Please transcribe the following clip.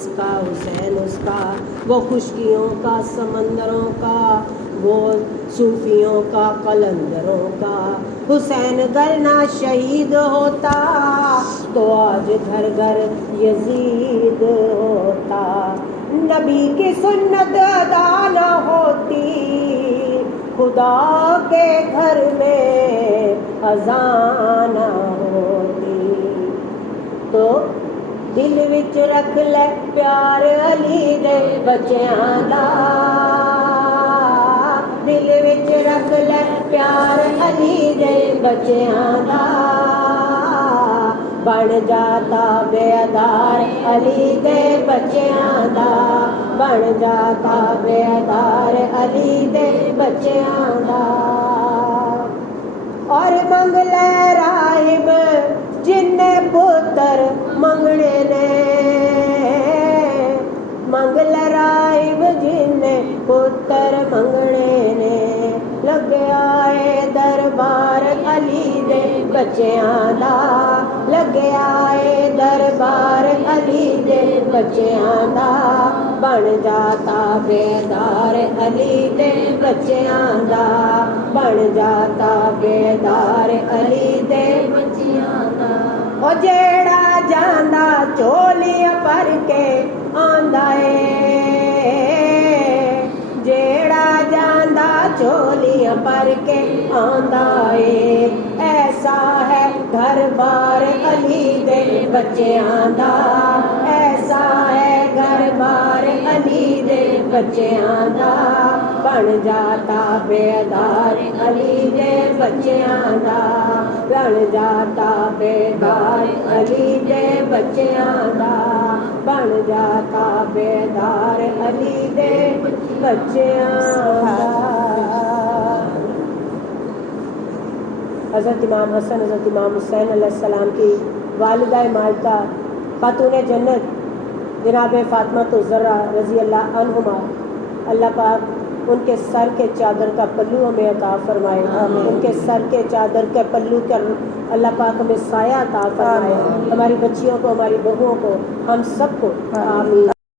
उसका हुसैन उसका, वो खुशकियों का समंदरों का, वो सूफियों का कलंदरों का। हुसैन गर ना शहीद होता तो आज घर घर यजीद होता। नबी की सुन्नत अदा न होती, खुदा के घर में अज़ान न होती। तो दिल विच रख ले प्यार अली दे बच्चियां दा, दिल विच रख ले प्यार अली दे बच्चियां दा। बन जाता बेदार अली दे बच्चियां दा, बन जाता बेदार अली दे बच्चियां दा। और मंगले राहिब जिन्ने पुत्र मंगने ने, मंगल राहिब जिन्ने पुत्र मंगने ने। लगे आए दरबार अली दे बच्चियां दा, लगे आए दरबार अली दे बच्चियां दा। बन जाता बेदार अली दे बच्चियां दा, बन जाता बेदार अली दे बच्चियां दा। ओ जेड़ा जांदा चोलियां भर के आंदा ए, जेड़ा जांदा चोलियां भर के आंदा ए। ऐसा है घर बार अली दे बच्चियां दा, ऐसा है घर बार अली दे बच्चियां दा। बन जाता बेदार अली दे बच्चियां दा, बन जाता बेदार अली दे बच्चियां दा, बन जाता बेदार अली दे बच्चियां दा। हज़रत इमाम हसन हज़रत इमाम हुसैन अलैहिस्सलाम की वालिदा मालिका खातून जन्नत जनाब फातिमा ज़हरा रज़ी अल्लाह अन्हुमा, अल्लाह पाक उनके सर के चादर का पल्लू हमें अता फरमाए, उनके सर के चादर के पल्लू का अल्लाह पाक हमें साया अता फरमाए। हमारी बच्चियों को, हमारी बहुओं को, हम सबको आमीन।